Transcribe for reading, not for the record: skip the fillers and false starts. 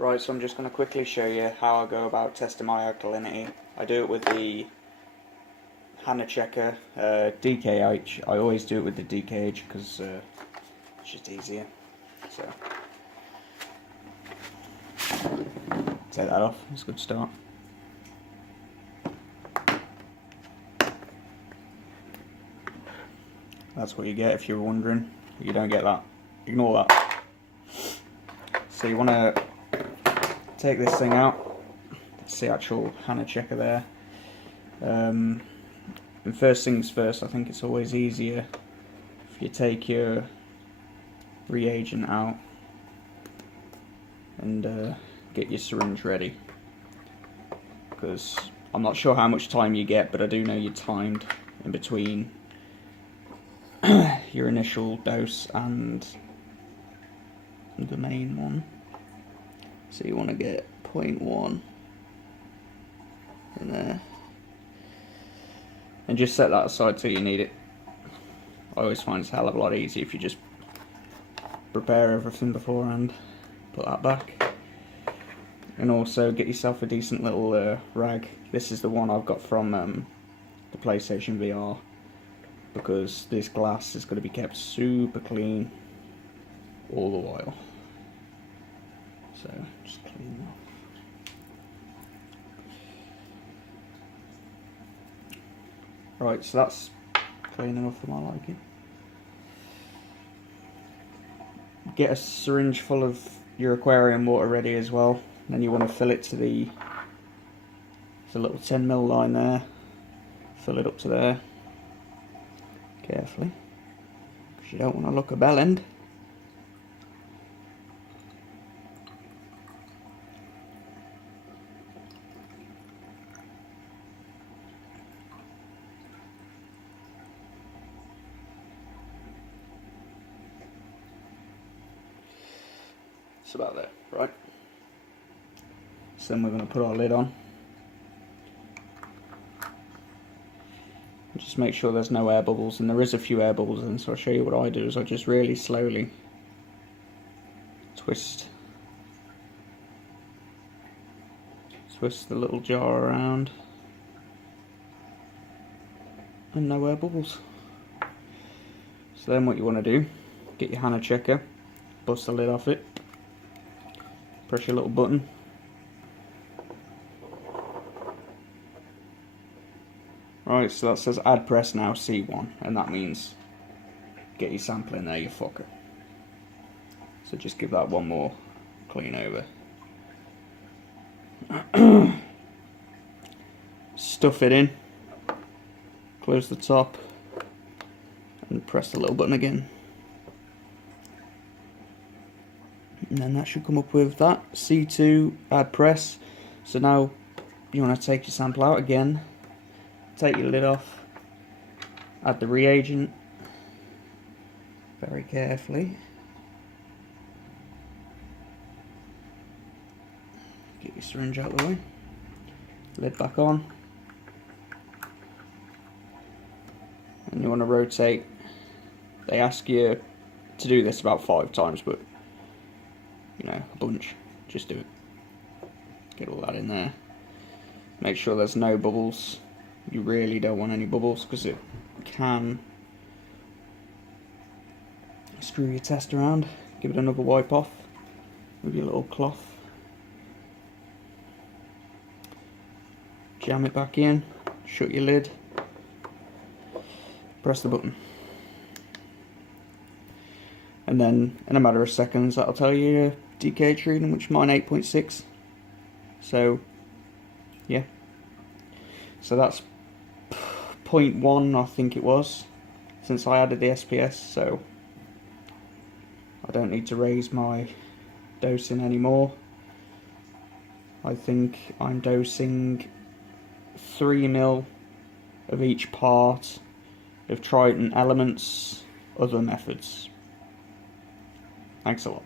Right, so I'm just going to quickly show you how I go about testing my alkalinity. I do it with the Hanna checker, dkH. I always do it with the dkH because it's just easier. So, take that off, it's a good start. That's what you get if you're wondering. You don't get that, ignore that. So you want to take this thing out. That's the actual Hanna checker there. And first things first, I think it's always easier if you take your reagent out and get your syringe ready, because I'm not sure how much time you get, but I do know you're timed in between your initial dose and the main one. So you want to get 0.1 in there and just set that aside till you need it. I always find it's a hell of a lot easier if you just prepare everything beforehand. Put that back, and also get yourself a decent little rag. This is the one I've got from the PlayStation VR, because this glass is going to be kept super clean all the while. So just clean that off. Right, so that's clean enough for my liking. Get a syringe full of your aquarium water ready as well. Then you want to fill it to there's a little 10mm line there. Fill it up to there. Carefully, because you don't want to look a bell end. It's about there, right? So then we're going to put our lid on. Just make sure there's no air bubbles, and there is a few air bubbles in, so I'll show you what I do. Is I just really slowly twist the little jar around, and no air bubbles. So then what you want to do, get your Hanna checker, bust the lid off it, press your little button, right, so that says add press now C1, and that means get your sample in there, you fucker. So just give that one more clean over. Stuff it in, close the top, and press the little button again. And then that should come up with that, C2, add press. So now you want to take your sample out again, take your lid off, add the reagent very carefully, get your syringe out of the way, lid back on, and you want to rotate. They ask you to do this about 5 times, but you know, a bunch, just do it. Get all that in there, make sure there's no bubbles. You really don't want any bubbles, because it can screw your test around. Give it another wipe off with your little cloth. Jam it back in, shut your lid, press the button. And then in a matter of seconds that'll tell you your dkH reading, which mine 8.6. So yeah. So that's 0.1, I think it was, since I added the SPS, so I don't need to raise my dosing anymore. I think I'm dosing 3ml of each part of Trident elements, other methods. Thanks a lot.